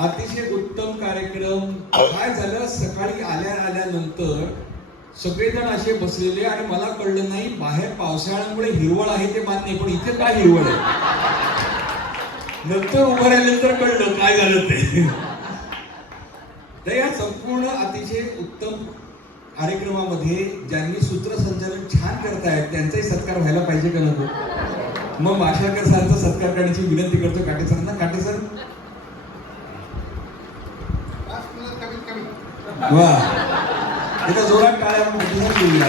अतिशय उत्तम कार्यक्रम. काय झालं, सकाळी आल्यानंतर सगळेजण असे बसलेले आणि मला कळलं नाही बाहेर पावसाळ्यामुळे हिरवळ आहे ते मान्य, पण इथे काय हिरवळ आहे. नंतर उभं राहिल्यानंतर कळलं काय झालं ते. तर या संपूर्ण अतिशय उत्तम कार्यक्रमामध्ये ज्यांनी सूत्रसंचालन छान करतायत त्यांचाही सत्कार व्हायला पाहिजे का नको. मग माशाळकर सरांचा सत्कार करण्याची विनंती करतो काटे सरांना. काटे सर, वा, एका जोरात टाळ्या प्रतिसाद देऊया.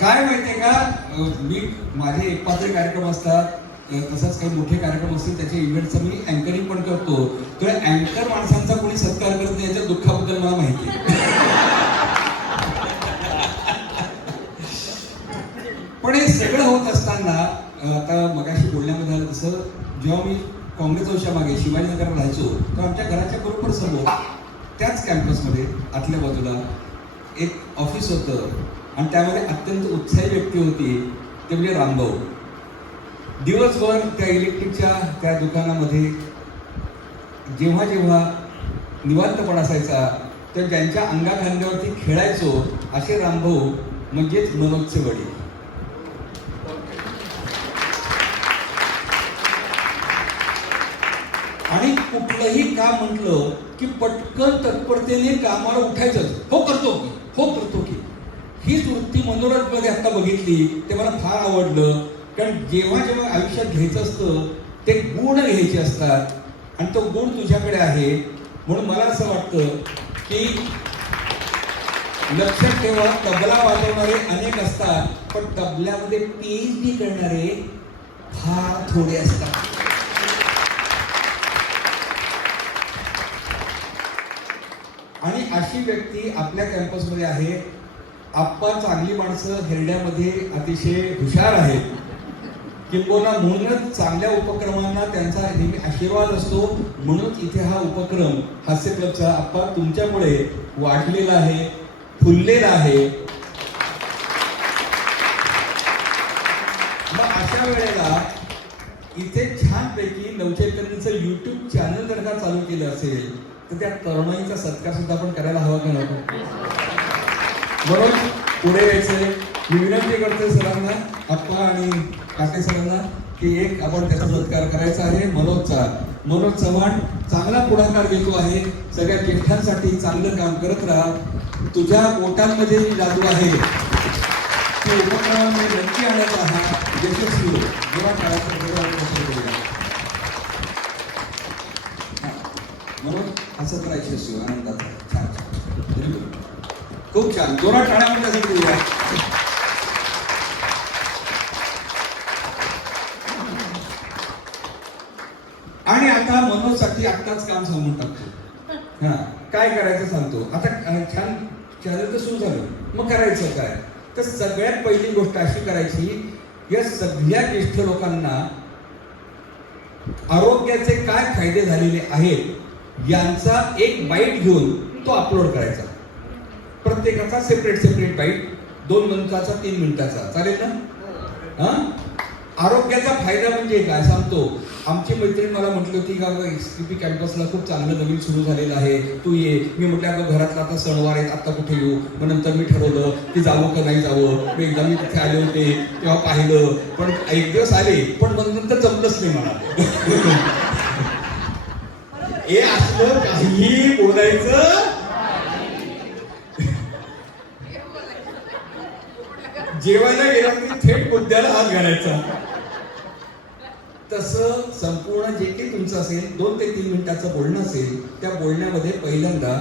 काय माहितीये का, मी माझे एक पात्र कार्यक्रम असतात, तसंच काही मोठे कार्यक्रम असतील त्याच्या इव्हेंटचं मी अँकरिंग पण करतो. तर अँकर माणसांचा कोणी सत्कार करत नाही याच्या दुःखाबद्दल मला माहिती आहे. पण हे सगळं होत असताना आता मगाशी बोलण्यामध्ये आलं तसं, जेव्हा मी काँग्रेस वर्षा मागे शिवाजीनगरला राहायचो तर आमच्या घराच्या बरोबर समोर त्याच कॅम्पसमध्ये आतल्या बाजूला एक ऑफिस होतं आणि त्यामध्ये अत्यंत उत्साही व्यक्ती होती, ते म्हणजे रामभाऊ. दिवसभर त्या इलेक्ट्रिकच्या त्या दुकानामध्ये जेव्हा जेव्हा निवांतपणा असायचा तर ज्यांच्या अंगाखांद्यावरती खेळायचो असे रामभाऊ म्हणजेच मनोजचे वडील. आणि कुठलंही काम म्हटलं की पटकन तत्परतेने कामाला उठायचंच. हो करतो की, हो करतो की. हीच वृत्ती मनोरंजनमध्ये आता बघितली ते मला फार आवडलं. कारण जेव्हा जेव्हा आयुष्यात घ्यायचं असतं ते गुण घ्यायचे असतात आणि तो गुण तुझ्याकडे आहे. म्हणून मला असं वाटतं की लक्षात ठेवा, तबला वाजवणारे अनेक असतात पण तबल्यामध्ये PhD करणारे फार थोडे असतात. आणि अशी व्यक्ती आपल्या कॅम्पसमध्ये आहे. आप्पा चांगली माणसं हेरड्यामध्ये अतिशय हुशार आहेत, किंबहुना म्हणूनच चांगल्या उपक्रमांना त्यांचा नेहमी आशीर्वाद असतो. म्हणून इथे हा उपक्रम हास्य क्लबचा आप्पा तुमच्यामुळे वाढलेला आहे, फुललेला आहे. मग अशा वेळेला इथे छानपैकी नवचैतन्याचं YouTube चॅनल जर का चालू केलं असेल तर त्या तरुणाईचा सत्कार सुद्धा आपण करायला हवा का नको. म्हणून पुढे यायचंय. मी विनंती करतोय सरांना, आप्पा आणि काटे सरांना, की एक आपण त्याचा सत्कार करायचा आहे मनोजचा. मनोज चव्हाण चांगला पुढाकार घेतो आहे, सगळ्या ज्येष्ठांसाठी चांगलं काम करत राहा. तुझ्या ओठांमध्ये जी जादू आहे ती उपक्रमामध्ये नक्की आणायचा हा यशस्वी हो. जेव्हा म्हणून असं तर यशस्वी आनंदाचा. छान छान, खूप छान. जोरात टाळ्या देऊया. आणि आता मनोजसाठी आत्ताच काम सांगून टाकतो. हा, काय करायचं सांगतो. आता छान चॅनल तर सुरू झालं, मग करायचं काय. तर सगळ्यात पहिली गोष्ट अशी करायची, या सगळ्या ज्येष्ठ लोकांना आरोग्याचे काय फायदे झालेले आहेत यांचा एक बाईट घेऊन तो अपलोड करायचा. प्रत्येकाचा सेपरेट बाईट, 2 मिनिटाचा 3 मिनिटाचा, चालेल ना. हा, आरोग्याचा फायदा म्हणजे काय सांगतो. आमची मैत्रीण मला म्हटली होती का STP कॅम्पसला खूप चांगलं नवीन सुरू झालेलं आहे, तू ये. मी म्हटलं अगं घरातला आता सणवार आहेत, आता कुठे येऊ. मग नंतर मी ठरवलं की जावं का नाही जावं. मी एकदा तिथे आले होते तेव्हा पाहिलं, पण एक दिवस आले पण मग नंतर जमलंच नाही मला. हे असलं काही बोलायचं, जेवायला गेला की थेट मुद्द्याला हात घालायचा. तसं संपूर्ण जे काही तुमचं असेल 2 ते 3 मिनिटाचं बोलणं असेल, त्या बोलण्यामध्ये पहिल्यांदा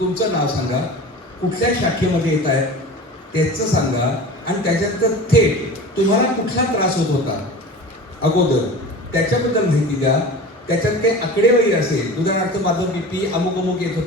तुमचं नाव सांगा, कुठल्या शाखेमध्ये येत आहेत त्याचं सांगा, आणि त्याच्यात थेट तुम्हाला कुठला त्रास होत होता अगोदर त्याच्याबद्दल माहिती द्या. त्याच्यात काही आकडेवारी असेल, उदाहरणार्थ माझं BP अमुक अमुक येत होतं